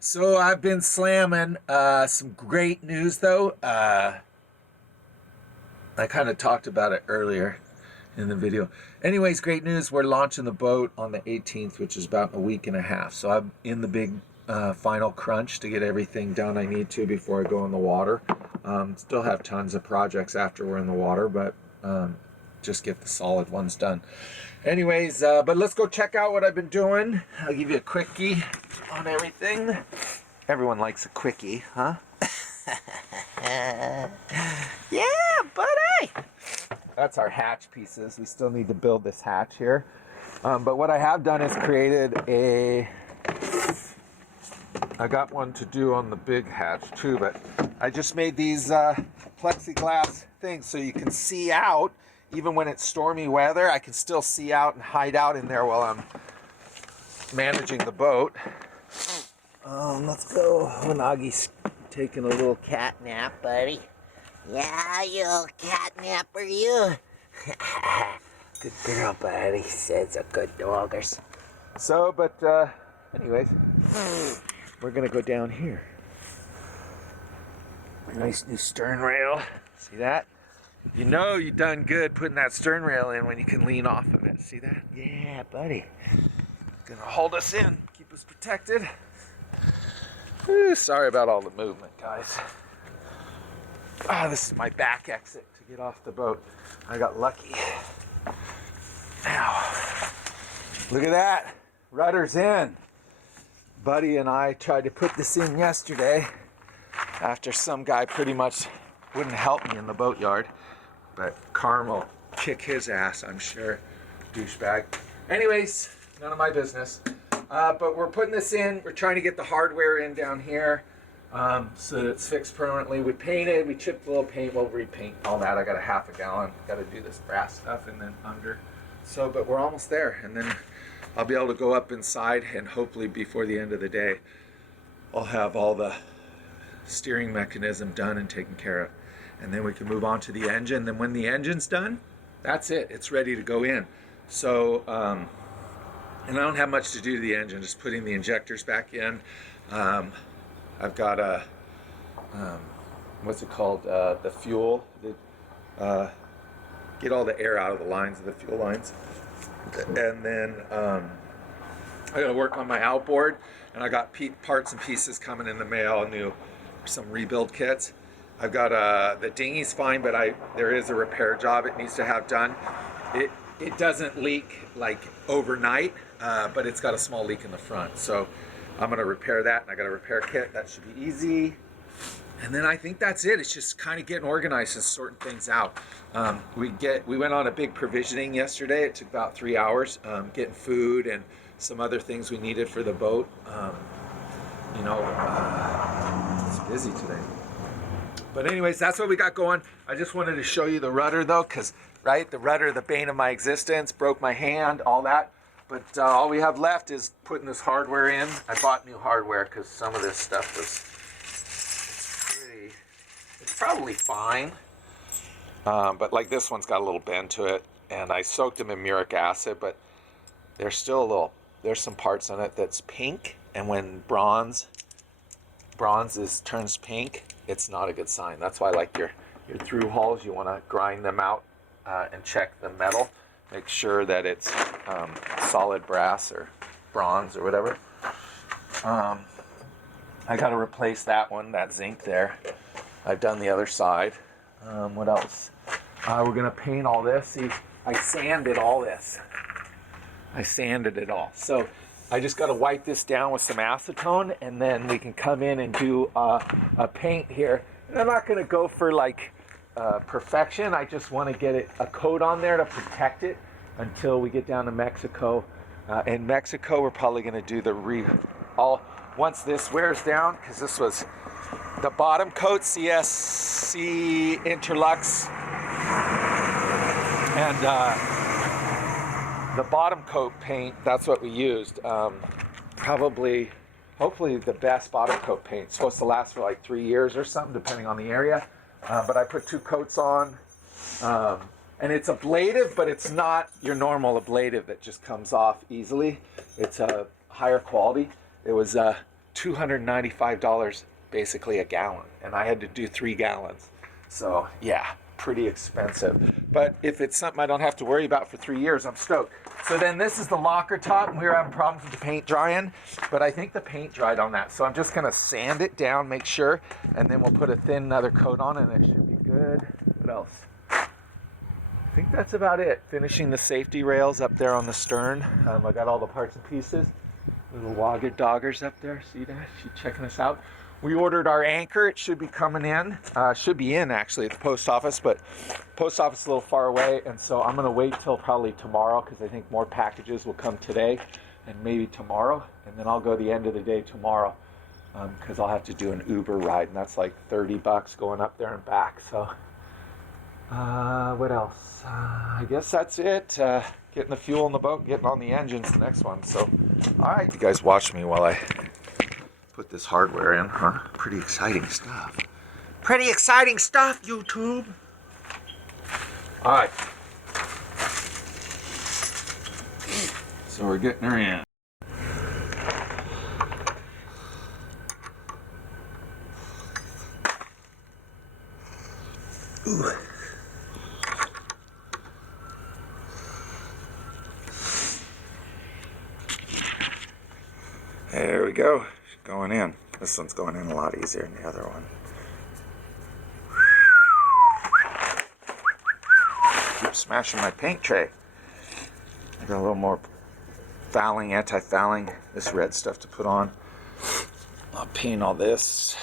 So I've been slamming. Some great news though. I kind of talked about it earlier in the video. Anyways, great news. We're launching the boat on the 18th, which is about a week and a half. So I'm in the big final crunch to get everything done I need to before I go in the water. Still have tons of projects after we're in the water, but just get the solid ones done. Anyways, but let's go check out what I've been doing. I'll give you a quickie on everything. Everyone likes a quickie, huh? Yeah, buddy! That's our hatch pieces. We still need to build this hatch here. But what I have done is created I got one to do on the big hatch too, but I just made these plexiglass things so you can see out. Even when it's stormy weather, I can still see out and hide out in there while I'm managing the boat. Let's go. Wanagi's taking a little cat nap, buddy. Yeah, you little cat nap, are you? Good girl, buddy. Says a good doggers. So, but anyways, we're gonna go down here. Nice new stern rail. See that? You know you done good putting that stern rail in when you can lean off of it. See that? Yeah, buddy. Gonna hold us in, keep us protected. Ooh, sorry about all the movement, guys. This is my back exit to get off the boat. I got lucky. Now, look at that. Rudder's in. Buddy and I tried to put this in yesterday after some guy pretty much wouldn't help me in the boatyard. But Carm will kick his ass, I'm sure. Douchebag. Anyways, none of my business. But we're putting this in. We're trying to get the hardware in down here so that it's fixed permanently. We painted, we chipped a little paint, we'll repaint all that. I got a half a gallon. Got to do this brass stuff and then under. So, but we're almost there. And then I'll be able to go up inside and hopefully before the end of the day, I'll have all the steering mechanism done and taken care of. And then we can move on to the engine. Then when the engine's done, that's it. It's ready to go in. So, and I don't have much to do to the engine, just putting the injectors back in. I've got a, what's it called? The fuel. Get all the air out of the lines, of the fuel lines. And then I gotta work on my outboard. And I got parts and pieces coming in the mail, some rebuild kits. I've got the dinghy's fine, but there is a repair job it needs to have done. It doesn't leak like overnight, but it's got a small leak in the front. So I'm gonna repair that, and I got a repair kit. That should be easy. And then I think that's it. It's just kind of getting organized and sorting things out. We went on a big provisioning yesterday. It took about 3 hours, getting food and some other things we needed for the boat. It's busy today. But anyways, that's what we got going. I just wanted to show you the rudder though, because, right, the rudder, the bane of my existence, broke my hand, all that. But all we have left is putting this hardware in. I bought new hardware because some of this stuff it's probably fine. But like this one's got a little bend to it. And I soaked them in muric acid, but there's some parts on it that's pink. And when bronze turns pink, it's not a good sign. That's why, like your through hulls, you want to grind them out and check the metal. Make sure that it's solid brass or bronze or whatever. I got to replace that zinc there. I've done the other side. What else? We're gonna paint all this. See, I sanded all this. I sanded it all. So I just got to wipe this down with some acetone, and then we can come in and do a paint here. And I'm not going to go for like perfection. I just want to get a coat on there to protect it until we get down to Mexico. In Mexico, we're probably going to do once this wears down, because this was the bottom coat, CSC Interlux, and the bottom coat paint, that's what we used. Hopefully the best bottom coat paint. It's supposed to last for like 3 years or something, depending on the area. But I put 2 coats on. And it's ablative, but it's not your normal ablative that just comes off easily. It's a higher quality. It was $295 basically a gallon, and I had to do 3 gallons. So yeah, pretty expensive. But if it's something I don't have to worry about for 3 years, I'm stoked. So then this is the locker top, and we were having problems with the paint drying, but I think the paint dried on that. So I'm just gonna sand it down, make sure, and then we'll put a thin another coat on and it should be good. What else? I think that's about it. Finishing the safety rails up there on the stern. I got all the parts and pieces. Little Wagga doggers up there. See that? She's checking us out. We ordered our anchor. It should be coming in. Should be in actually at the post office, but post office is a little far away, and so I'm gonna wait till probably tomorrow because I think more packages will come today and maybe tomorrow, and then I'll go the end of the day tomorrow because I'll have to do an Uber ride, and that's like $30 going up there and back. So what else? I guess that's it. Getting the fuel in the boat, getting on the engines, the next one. So, all right, you guys watch me while I put this hardware in, huh? Pretty exciting stuff. Pretty exciting stuff, YouTube. All right. So we're getting her in. Ooh. There we go. She's going in. This one's going in a lot easier than the other one. Keep smashing my paint tray. I got a little more fouling, anti-fouling, this red stuff to put on. I'll paint all this so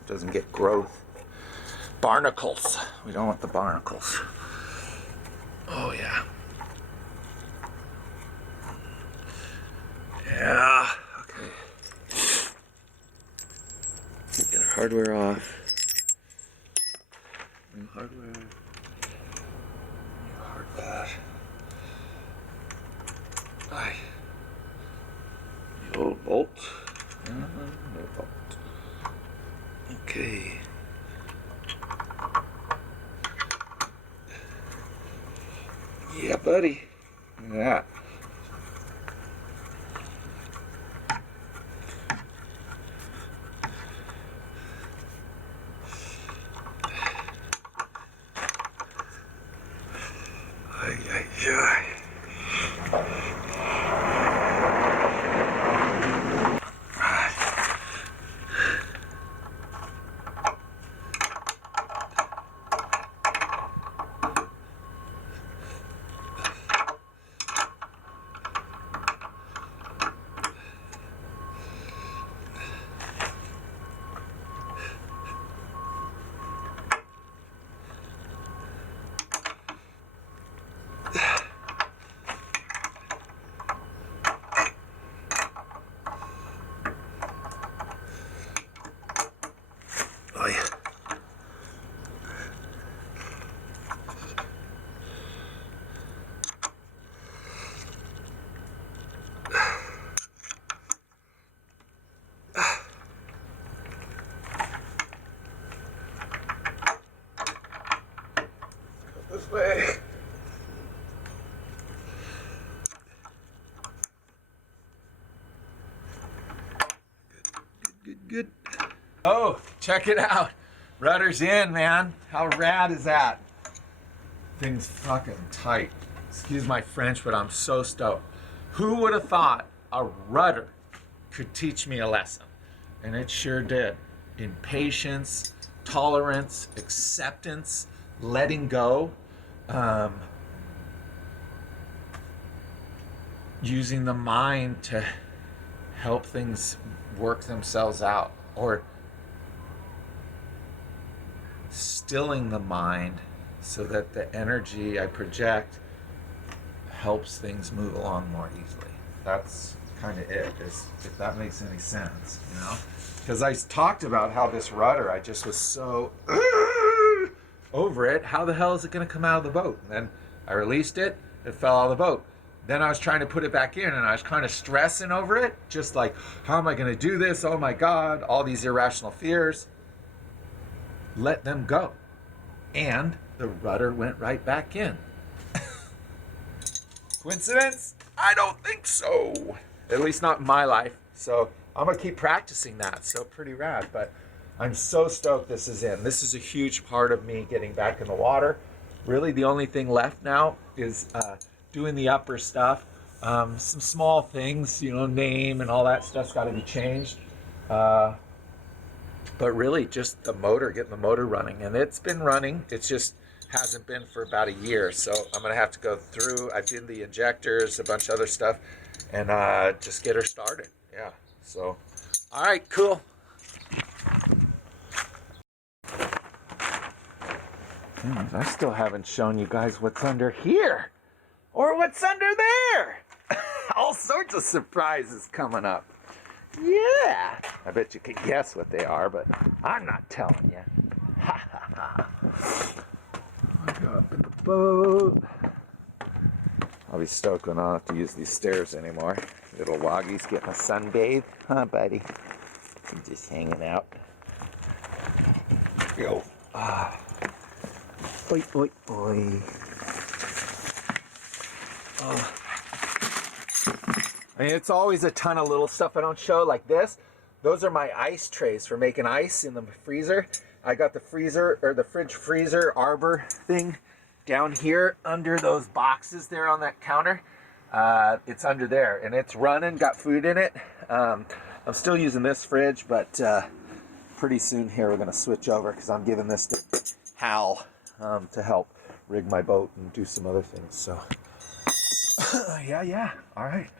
it doesn't get growth. Barnacles. We don't want the barnacles. Oh yeah. Yeah. Okay. Get our hardware off. New hardware. New hardware. Aye. The old bolt. No bolt. Okay. Yeah, buddy. Look at that. This way. Good. Oh, check it out. Rudder's in, man. How rad is that? Thing's fucking tight. Excuse my French, but I'm so stoked. Who would have thought a rudder could teach me a lesson? And it sure did. In patience, tolerance, acceptance, letting go, using the mind to help things work themselves out, or stilling the mind so that the energy I project helps things move along more easily. That's kind of it, if that makes any sense, you know? Because I talked about how this rudder, I just was so over it. How the hell is it going to come out of the boat? And then I released it, it fell out of the boat. Then I was trying to put it back in, and I was kind of stressing over it, just like, how am I going to do this? Oh my God, all these irrational fears. Let them go. And the rudder went right back in. Coincidence? I don't think so. At least not in my life. So I'm gonna keep practicing that. So pretty rad. But I'm so stoked this is in. This is a huge part of me getting back in the water. Really, the only thing left now is doing the upper stuff. Some small things, you know, name and all that stuff's got to be changed. But really, just the motor, getting the motor running, and it's been running. It just hasn't been for about a year. So I'm gonna have to go through. I did the injectors, a bunch of other stuff, and just get her started. Yeah. So, all right, cool. I still haven't shown you guys what's under here or what's under there. All sorts of surprises coming up. Yeah, I bet you can guess what they are, but I'm not telling you. Ha ha ha. I go up in the boat. I'll be stoked when I don't have to use these stairs anymore. Little Waggy's getting a sunbathe. Huh, buddy? I'm just hanging out. Yo. Ah. Oi, oi, oi. Oh. I mean, it's always a ton of little stuff I don't show, like this. Those are my ice trays for making ice in the freezer. I got the freezer, or the fridge freezer arbor thing down here under those boxes there on that counter. It's under there, and it's running, got food in it. I'm still using this fridge, but pretty soon here we're gonna switch over because I'm giving this to Hal to help rig my boat and do some other things. So yeah, all right.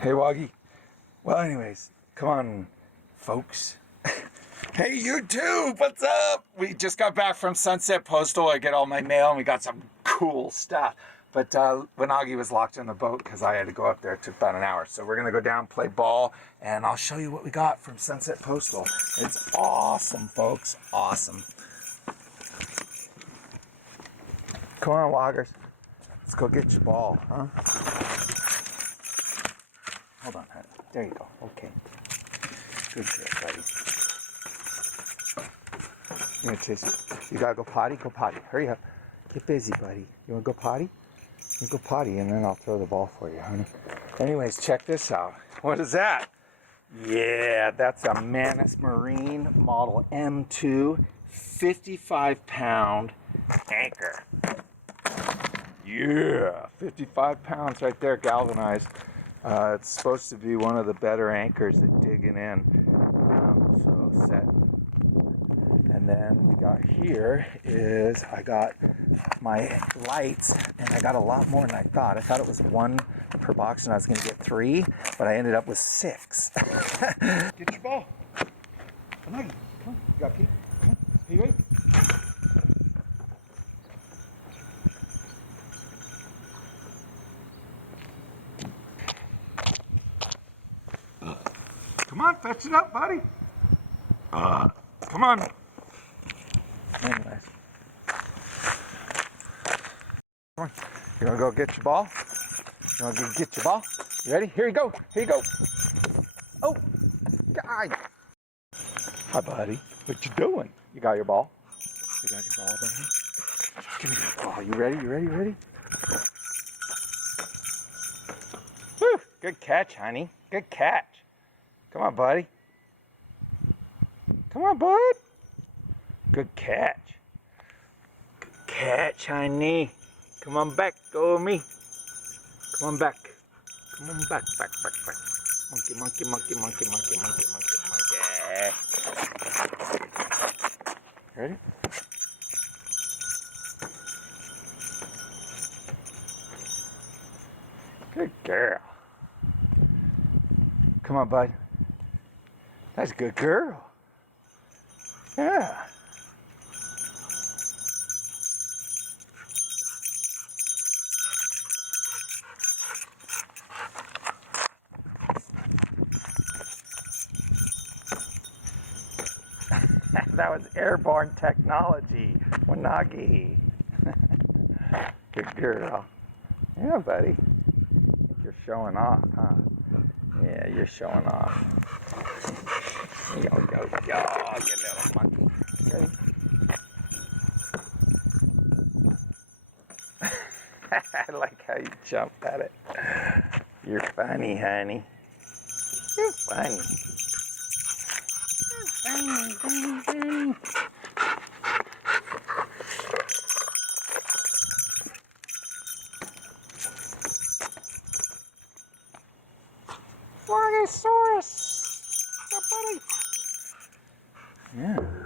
Hey, Waggy. Well, anyways, come on, folks. Hey, YouTube, what's up? We just got back from Sunset Postal. I get all my mail, and we got some cool stuff. But Wanagi was locked in the boat because I had to go up there. It took about an hour. So we're going to go down, play ball, and I'll show you what we got from Sunset Postal. It's awesome, folks. Awesome. Come on, loggers. Let's go get your ball, huh? Hold on, honey. There you go. Okay. Good girl, buddy. You want to chase it? You gotta go potty? Go potty. Hurry up. Get busy, buddy. You wanna go potty? You go potty, and then I'll throw the ball for you, honey. Anyways, check this out. What is that? Yeah, that's a Manus Marine Model M2 55-pound anchor. Yeah, 55 pounds right there, galvanized. It's supposed to be one of the better anchors at digging in. So set. And then we got here is I got my lights, and I got a lot more than I thought. I thought it was one per box and I was going to get 3, but I ended up with 6. Get your ball. Come on. You got pee? Come on. Pee right? Come on, fetch it up, buddy. Come on. Anyways. Come on. You want to go get your ball? You want to go get your ball? You ready? Here you go. Here you go. Oh, God. Hi, buddy. What you doing? You got your ball? You got your ball, buddy? Give me that ball. You ready? You ready? You ready? Woo! Good catch, honey. Good catch. Come on, buddy. Come on, bud. Good catch. Good catch, honey. Come on back, go with me. Come on back. Come on back, back. Monkey. Ready? Good girl. Come on, bud. That's a good girl. Yeah. That was airborne technology. Wanagi. Good girl. Yeah, buddy. You're showing off, huh? Yeah, you're showing off. Yo, you little monkey. Ready? I like how you jumped at it. You're funny, honey. You're funny. Longosaurus! The buddy! Yeah.